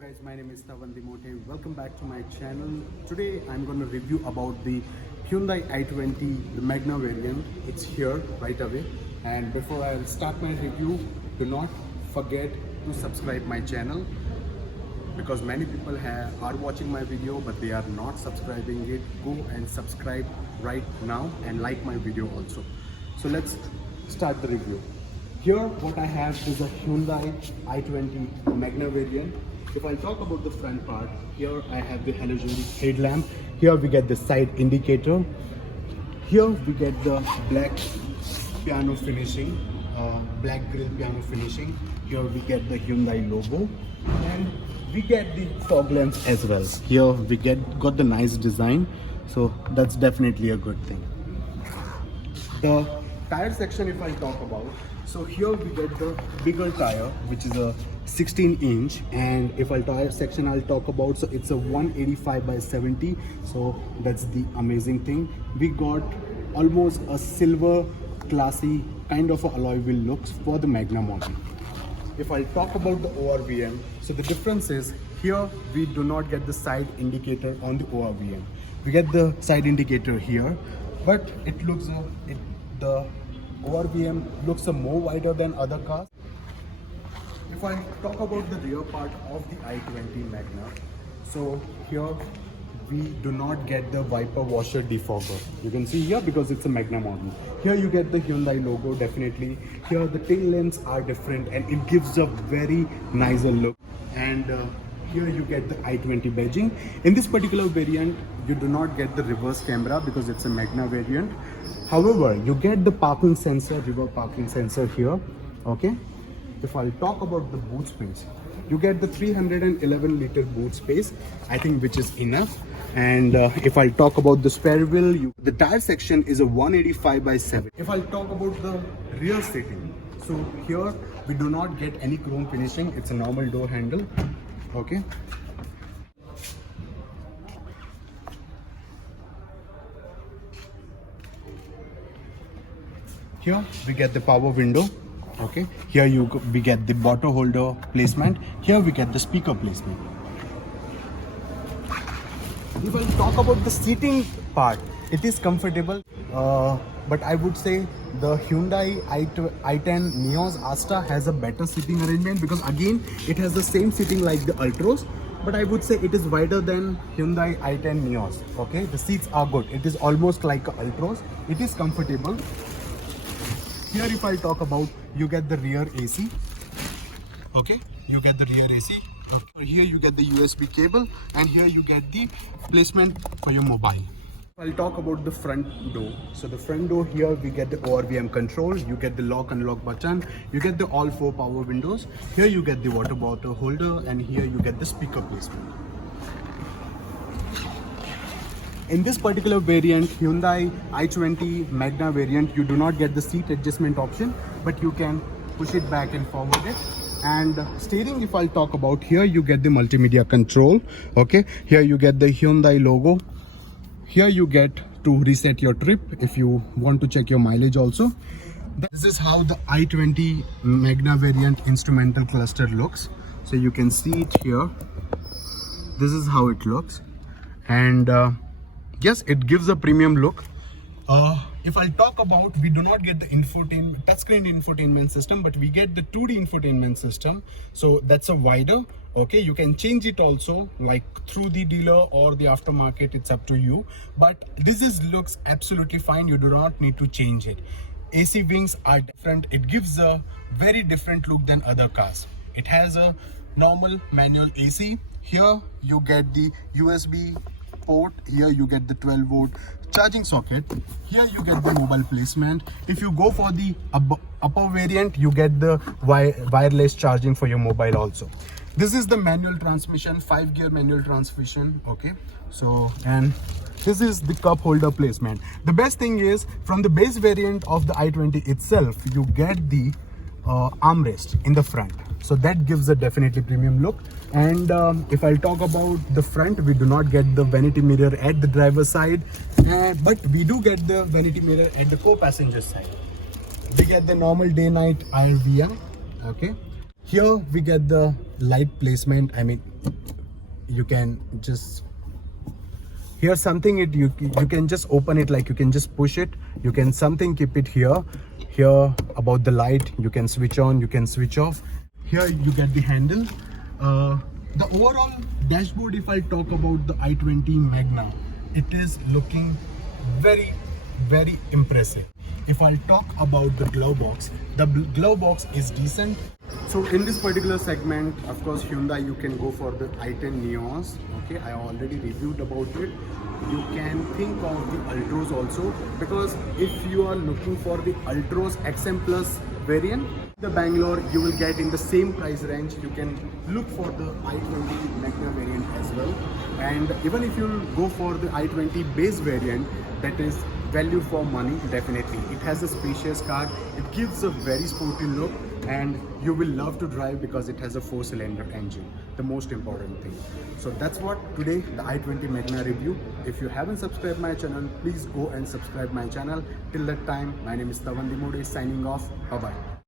guys, my name is Tavan Dimote. Welcome back to my channel. Today I'm going to review about the Hyundai i20, the Magna variant. It's here right away. And before I start my review, do not forget to subscribe my channel, because many people are watching my video but they are not subscribing it. Go and subscribe right now and like my video also. So let's start the review. Here what I have is a Hyundai i20 Magna variant. If I talk about the front part, here I have the halogen headlamp. Here we get the side indicator. Here we get the black piano finishing, black grille piano finishing. Here we get the Hyundai logo, and we get the fog lamps as well. Here we got the nice design, so that's definitely a good thing. The tire section, if I talk about, so here we get the bigger tire, which is a 16-inch, and if I tire section I'll talk about, so it's a 185/70, so that's the amazing thing. We got almost a silver classy kind of a alloy wheel looks for the Magna model. If I talk about the ORVM, so the difference is here we do not get the side indicator on the ORVM. We get the side indicator here, but it looks the ORVM looks more wider than other cars. If I talk about the rear part of the i20 Magna, so here we do not get the wiper washer defogger. You can see here because it's a Magna model. Here you get the Hyundai logo definitely. Here the tail lamps are different and it gives a very nicer look. And here you get the i20 badging. In this particular variant, you do not get the reverse camera because it's a Magna variant. However, you get the parking sensor, rear parking sensor here. Okay. If I'll talk about the boot space, you get the 311-liter boot space, I think, which is enough. And if I'll talk about the spare wheel, the tire section is a 185/7. If I'll talk about the rear seating, so here we do not get any chrome finishing. It's a normal door handle. Okay. Here we get the power window. Okay, here we get the bottle holder placement. Here we get the speaker placement. If I talk about the seating part, it is comfortable, but I would say the Hyundai i10 Nios Asta has a better seating arrangement, because again it has the same seating like the Ultros, but I would say it is wider than Hyundai i10 Nios. Okay, the seats are good. It is almost like a Ultros. It is comfortable. Here if I talk about, you get the rear AC. Okay, you get the rear AC. Here you get the USB cable, and here you get the placement for your mobile. I'll talk about the front door. So the front door, here we get the ORVM control. You get the lock unlock button. You get the all 4 power windows. Here you get the water bottle holder, and here you get the speaker placement. In this particular variant, Hyundai i20 Magna variant, you do not get the seat adjustment option, but you can push it back and forward it. And steering, if I'll talk about, here you get the multimedia control. Okay, here you get the Hyundai logo. Here you get to reset your trip if you want to check your mileage also. This is how the i20 Magna variant instrumental cluster looks. So you can see it here. This is how it looks. And yes, it gives a premium look. If I talk about, we do not get the touchscreen infotainment system, but we get the 2D infotainment system. So that's a wider. Okay, you can change it also, like through the dealer or the aftermarket. It's up to you. But this looks absolutely fine. You do not need to change it. AC wings are different. It gives a very different look than other cars. It has a normal manual AC. Here you get the USB port. Here you get the 12-volt charging socket. Here you get the mobile placement. If you go for the upper variant, you get the wireless charging for your mobile also. This is the manual transmission, 5-gear manual transmission. Okay, so, and this is the cup holder placement. The best thing is, from the base variant of the i20 itself, you get the armrest in the front, so that gives a definitely premium look. And if I'll talk about the front, we do not get the vanity mirror at the driver's side, but we do get the vanity mirror at the co-passenger side. We get the normal day-night IRVM. Okay, Here we get the light placement. I mean, you can just, here's something you can just open it, like you can just push it, you can something keep it here. Here about the light, you can switch on, you can switch off. Here you get the handle. The overall dashboard, if I talk about the i20 Magna, it is looking very impressive. If I'll talk about the glove box, the glove box is decent. So in this particular segment, of course, Hyundai, you can go for the i10 Neos. Okay, I already reviewed about it. You can think of the Ultros also, because if you are looking for the Ultros XM Plus variant, the Bangalore, you will get in the same price range. You can look for the i20 Magna variant as well. And even if you go for the i20 base variant, that is value for money. Definitely it has a spacious car, it gives a very sporty look, and you will love to drive because it has a 4-cylinder engine, the most important thing. So that's what today the i20 Magna review. If you haven't subscribed my channel, please go and subscribe my channel. Till that time, my name is Tavan Dimode, signing off. Bye bye.